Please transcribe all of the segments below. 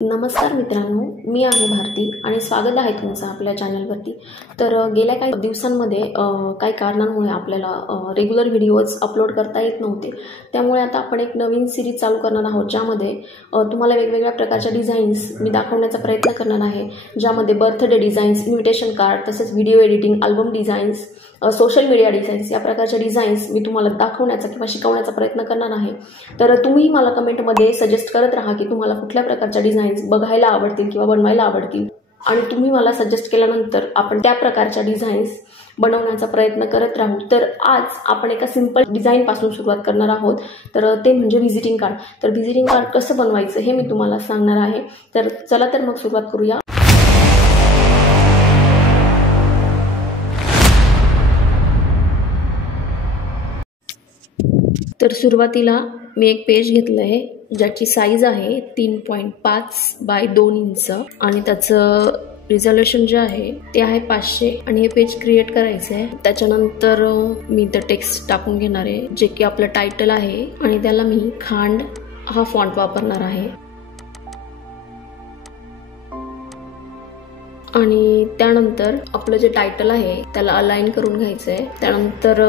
नमस्कार मित्रांनो, मी आहे भारती आणि स्वागत आहे तुमचं आपल्या चॅनलवरती. तर गेल्या काही दिवसांमध्ये काही कारणांमुळे आपल्याला रेग्युलर व्हिडिओज अपलोड करता येत नव्हते. त्यामुळे आता आपण एक नवीन सिरीज चालू करणार आहोत, ज्यामध्ये तुम्हाला वेगवेगळ्या प्रकारच्या डिझाईन्स मी दाखवण्याचा प्रयत्न करणार आहे. ज्यामध्ये बर्थडे डिझाईन्स, इन्व्हिटेशन कार्ड, तसेच video editing, album designs, social media designs या प्रकारच्या डिझाईन्स मी तुम्हाला दाखवण्याचा किंवा शिकवण्याचा प्रयत्न करणार आहे. तर तुम्ही मला कमेंटमध्ये सजेस्ट करत राहा की तुम्हाला कुठल्या प्रकारच्या डिझाईन्स बघायला आवडतील किंवा बनवायला आवडतील, आणि तुम्ही मला सजेस्ट केल्यानंतर आपण त्या प्रकारच्या डिझाईन्स बनवण्याचा प्रयत्न करत राहू. तर आज आपण एका सिंपल डिझाईनपासून सुरुवात करणार आहोत, तर ते म्हणजे व्हिजिटिंग कार्ड. तर व्हिजिटिंग कार्ड कसं बनवायचं हे मी तुम्हाला सांगणार आहे. तर चला तर मग सुरुवात करूया. तर सुरुवातीला मी एक पेज घेतलं आहे, ज्याची साईज आहे 3.5 बाय 2 इंच आणि त्याचं रिझोल्युशन जे आहे ते आहे 500. आणि हे पेज क्रिएट करायचं आहे. त्याच्यानंतर मी इथं टेक्स्ट टाकून घेणार आहे, जे की आपलं टायटल आहे, आणि त्याला मी खांड हा फॉन्ट वापरणार आहे. आणि त्यानंतर आपलं जे टायटल आहे त्याला अलाइन करून घ्यायचं आहे. त्यानंतर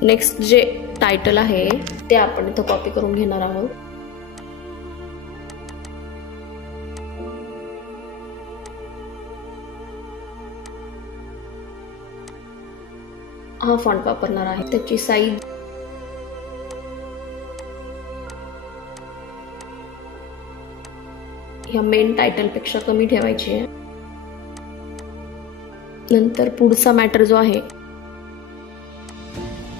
नेक्स्ट जे टायटल आहे ते आपण इथं कॉपी करून घेणार आहोत. हा फॉन्ट वापरणार आहे. त्याची साईज ह्या मेन टायटल पेक्षा कमी ठेवायची आहे. नंतर पुढचा मॅटर जो आहे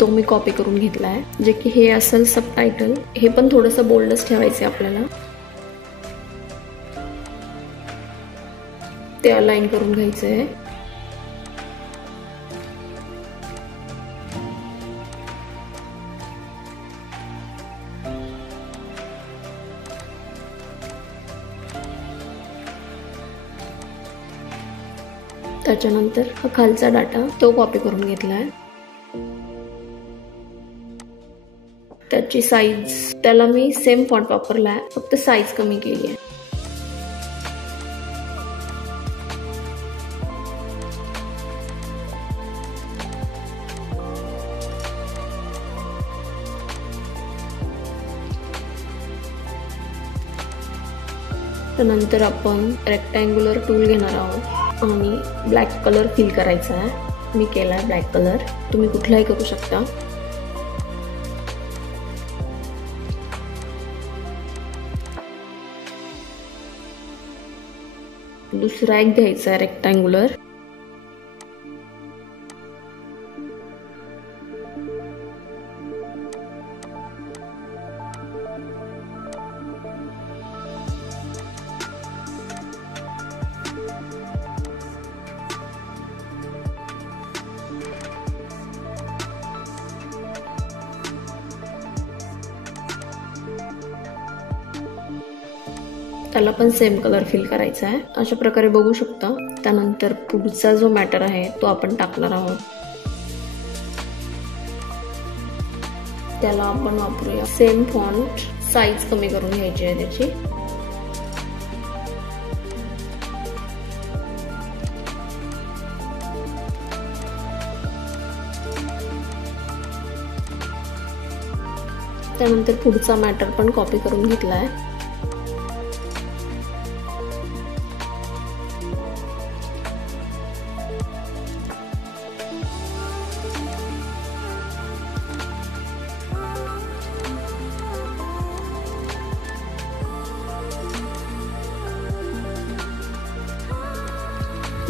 तो मी कॉपी करून घेतला आहे, जे की हे असेल सब टायटल. हे पण थोडंसं बोल्डच ठेवायचं आहे आपल्याला. ते अलाइन करून घ्यायचं आहे. त्याच्यानंतर हा खालचा डाटा तो कॉपी करून घेतला आहे. त्याची साईज त्याला मी सेम फॉन्ट वापरला आहे, फक्त साईज कमी केली आहे. त्यानंतर आपण रेक्टँग्युलर टूल घेणार आहोत आणि ब्लॅक कलर फिल करायचा आहे. मी केला आहे ब्लॅक कलर, तुम्ही कुठलाही करू शकता. दुसरा एक घ्यायचा आहे रेक्टँग्युलर. त्याला पण सेम कलर फिल करायचा आहे. अशा प्रकारे बघू शकता. त्यानंतर पुढचा जो मॅटर आहे तो आपण टाकणार आहोत. त्याला आपण वापरूया सेम फॉन्ट. साईज कमी करून घ्यायची आहे त्याची. त्यानंतर पुढचा मॅटर पण कॉपी करून घेतला आहे.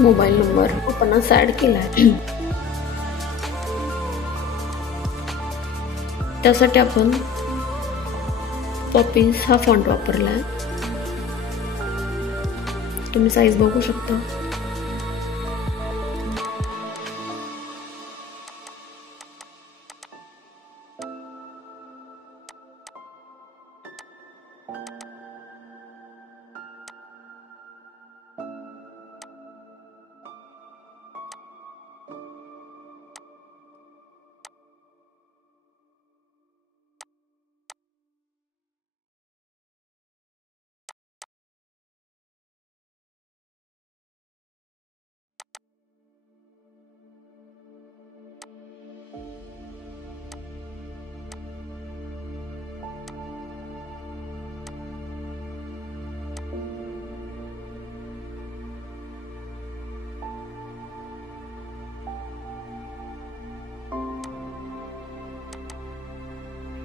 मोबाईल नंबर आपण असं ऍड केला आहे. त्यासाठी आपण पॉपीज हा फॉन्ट वापरला आहे. तुम्ही साईज बघू शकता.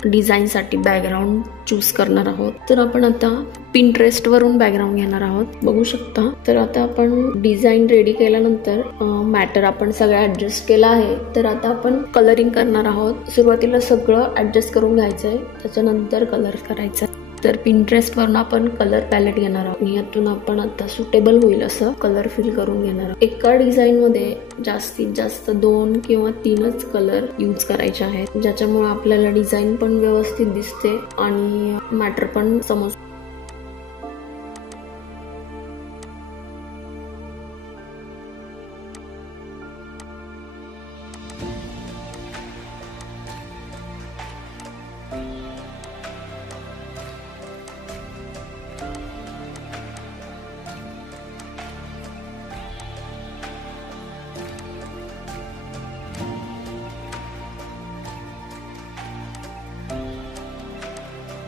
डिझाईनसाठी बॅकग्राऊंड चूज करणार आहोत. तर आपण आता Pinterest वरून बॅकग्राऊंड घेणार आहोत, बघू शकता. तर आता आपण डिझाईन रेडी केल्यानंतर मॅटर आपण सगळं ॲडजस्ट केला आहे. तर आता आपण कलरिंग करणार आहोत. सुरुवातीला सगळं ॲडजस्ट करून घ्यायचं आहे, त्याच्यानंतर कलर करायचा. तर Pinterest वरून आपण कलर पॅलेट घेणार आहोत. यातून आपण आता सुटेबल होईल असं कलर फिल करून घेणार आहोत. एका डिझाईनमध्ये जास्तीत जास्त 2 किंवा 3च कलर यूज करायचे आहेत, ज्याच्यामुळे आपल्याला डिझाईन पण व्यवस्थित दिसते आणि मॅटर पण समजते.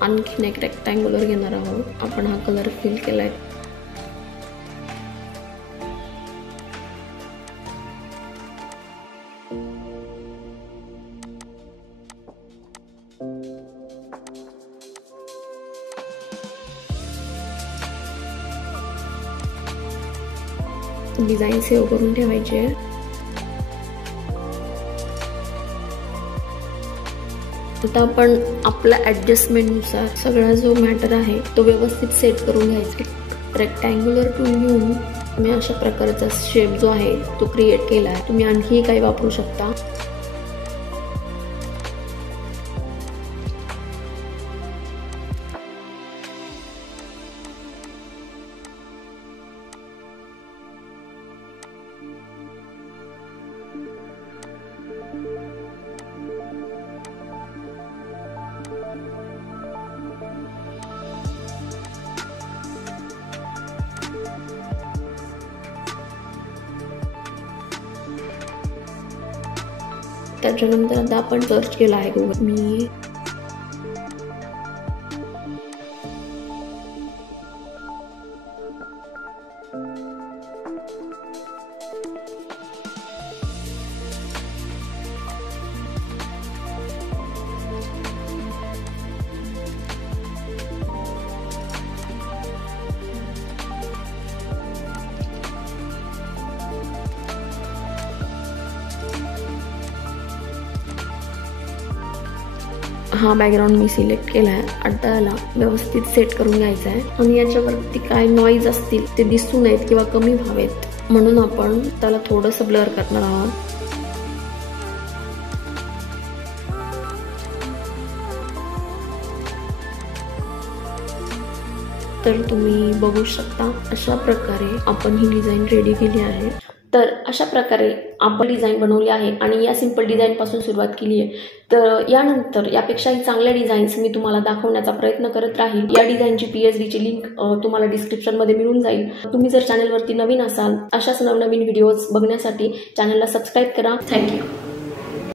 आणखीन एक रेक्टँग्युलर घेणार आहोत. आपण हा कलर फिल केलाय. डिझाईन सेव्ह करून ठेवायचे. आता आपण आपल्या ॲडजस्टमेंटनुसार सगळा जो मॅटर आहे तो व्यवस्थित सेट करून घ्यायचा. रेक्टँग्युलर टूल घेऊन तुम्ही अशा प्रकारचा शेप जो आहे तो क्रिएट केला आहे. तुम्ही आणखी काही वापरू शकता. त्याच्यानंतर आता आपण सर्च केला आहे गुगल. मी हा बॅकग्राऊंड मी सिलेक्ट केला आहे. आता याला व्यवस्थित सेट करून घ्यायचा आहे आणि याच्यावरती काय नॉईज असतील ते दिसू नयेत किंवा कमी व्हावेत म्हणून आपण त्याला थोडंसं ब्लर करणार आहोत. तर तुम्ही बघू शकता अशा प्रकारे आपण ही डिझाईन रेडी केली आहे. तर अशा प्रकारे आपण डिझाईन बनवली आहे आणि या सिंपल डिझाईनपासून सुरुवात केली आहे. तर यानंतर यापेक्षाही चांगल्या डिझाईन्स मी तुम्हाला दाखवण्याचा प्रयत्न करत राहील. या डिझाईनची PSD ची लिंक तुम्हाला डिस्क्रिप्शनमध्ये मिळून जाईल. तुम्ही जर चॅनलवरती नवीन असाल अशाच नवनवीन व्हिडिओज बघण्यासाठी चॅनलला सबस्क्राईब करा. थँक्यू.